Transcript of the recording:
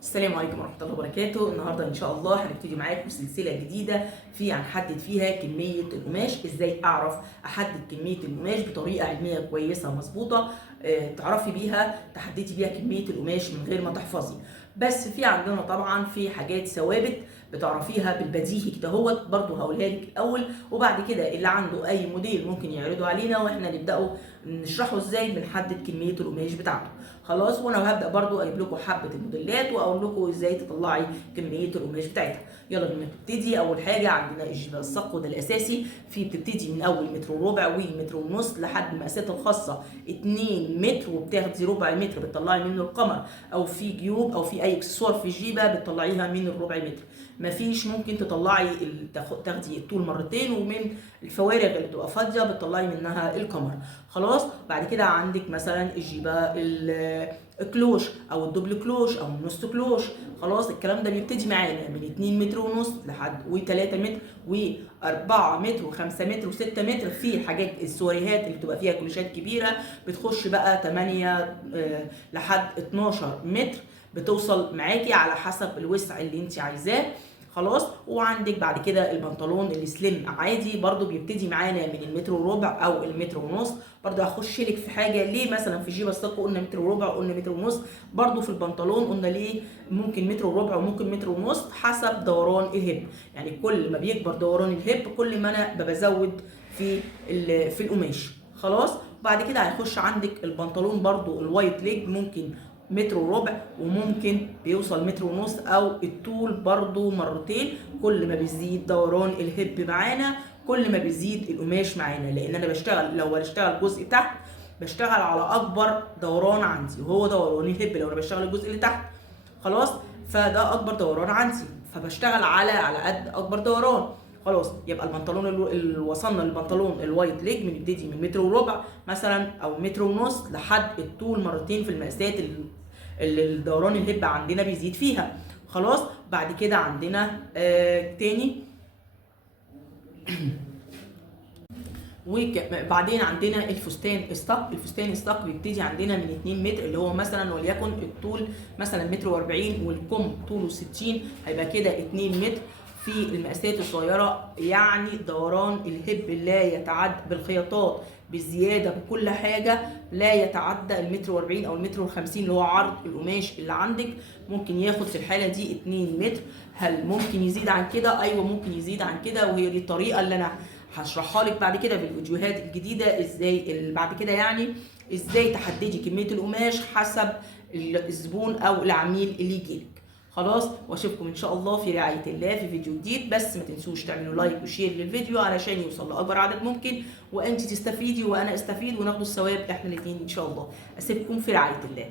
السلام عليكم ورحمة الله وبركاته. النهارده إن شاء الله هنبتدي معاكم سلسلة جديدة هنحدد فيها كمية القماش، إزاي أعرف أحدد كمية القماش بطريقة علمية كويسة مظبوطة، تعرفي بيها تحددي بيها كمية القماش من غير ما تحفظي. بس عندنا طبعا حاجات ثوابت بتعرفيها بالبديهي كده اهوت، برضه هقولها لك الأول، وبعد كده اللي عنده أي موديل ممكن يعرضه علينا واحنا نبدأوا نشرحه ازاي بنحدد كمية القماش بتاعته. خلاص، وانا هبدا برضو اجيب لكم حبه الموديلات واقول لكم ازاي تطلعي كميه القماش بتاعتها. يلا بينا نبتدي. اول حاجه عندنا الجبال الصق، وده الاساسي. بتبتدي من اول متر وربع ومتر ونص لحد المقاسات الخاصه 2 متر، وبتاخدي ربع متر بتطلعي منه القمر، او في جيوب او في اي اكسسوار في الجيبه بتطلعيها من الربع متر. مفيش ممكن تطلعي تاخدي الطول مرتين، ومن الفوارغ اللي بتبقى فاضيه بتطلعي منها القمر. خلاص، بعد كده عندك مثلا الجيبه الكلوش او الدبل كلوش او النص كلوش. خلاص، الكلام ده بيبتدي معانا من 2 متر ونص لحد و3 متر و4 متر و5 متر و6 متر. في الحاجات السواريهات اللي بتبقى فيها كلوشات كبيره بتخش بقى 8 لحد 12 متر، بتوصل معاكي على حسب الوسع اللي انت عايزاه. خلاص، وعندك بعد كده البنطلون السليم عادي، برضو بيبتدي معانا من المتر وربع او المتر ونص. برضو هخش لك في حاجه ليه مثلا في الجيبه الصق قلنا متر وربع قلنا متر ونص، برضو في البنطلون قلنا ليه ممكن متر وربع وممكن متر ونص حسب دوران الهب. يعني كل ما بيكبر دوران الهب كل ما انا بزود في القماش. خلاص، بعد كده هيخش عندك البنطلون برضو الوايت ليج، ممكن متر وربع وممكن بيوصل متر ونص، او الطول برضو مرتين. كل ما بيزيد دوران الهب معانا كل ما بيزيد القماش معانا، لان انا لو بشتغل جزء تحت بشتغل على اكبر دوران عندي وهو دوران الهب. لو انا بشتغل الجزء اللي تحت خلاص فده اكبر دوران عندي، فبشتغل على قد اكبر دوران. خلاص، يبقى البنطلون اللي وصلنا للبنطلون الوايت ليج بنبتدي من متر وربع مثلا او متر ونص لحد الطول مرتين في المقاسات اللي الدوران الهب عندنا بيزيد فيها. خلاص، بعد كده عندنا تاني وبعدين عندنا الفستان الستاك بيبتدي عندنا من 2 متر، اللي هو مثلا وليكن الطول مثلا متر و40 والكم طوله 60، هيبقى كده 2 متر. في المقاسات الصغيره يعني دوران الهب لا يتعدى بالخياطات بالزياده بكل حاجه لا يتعدى المتر و40 او المتر و50، اللي هو عرض القماش اللي عندك ممكن ياخد في الحاله دي 2 متر. هل ممكن يزيد عن كده؟ ايوه ممكن يزيد عن كده، وهي دي الطريقه اللي انا هشرحها لك بعد كده في الفيديوهات الجديده، ازاي بعد كده يعني ازاي تحددي كميه القماش حسب الزبون او العميل اللي يجيلك. خلاص، واشوفكم ان شاء الله في رعايه الله في فيديو جديد. بس ما تنسوش تعملوا لايك وشير للفيديو علشان يوصل لاكبر عدد ممكن، وانت تستفيدي وانا استفيد وناخد الثواب احنا الاثنين ان شاء الله. اسيبكم في رعايه الله.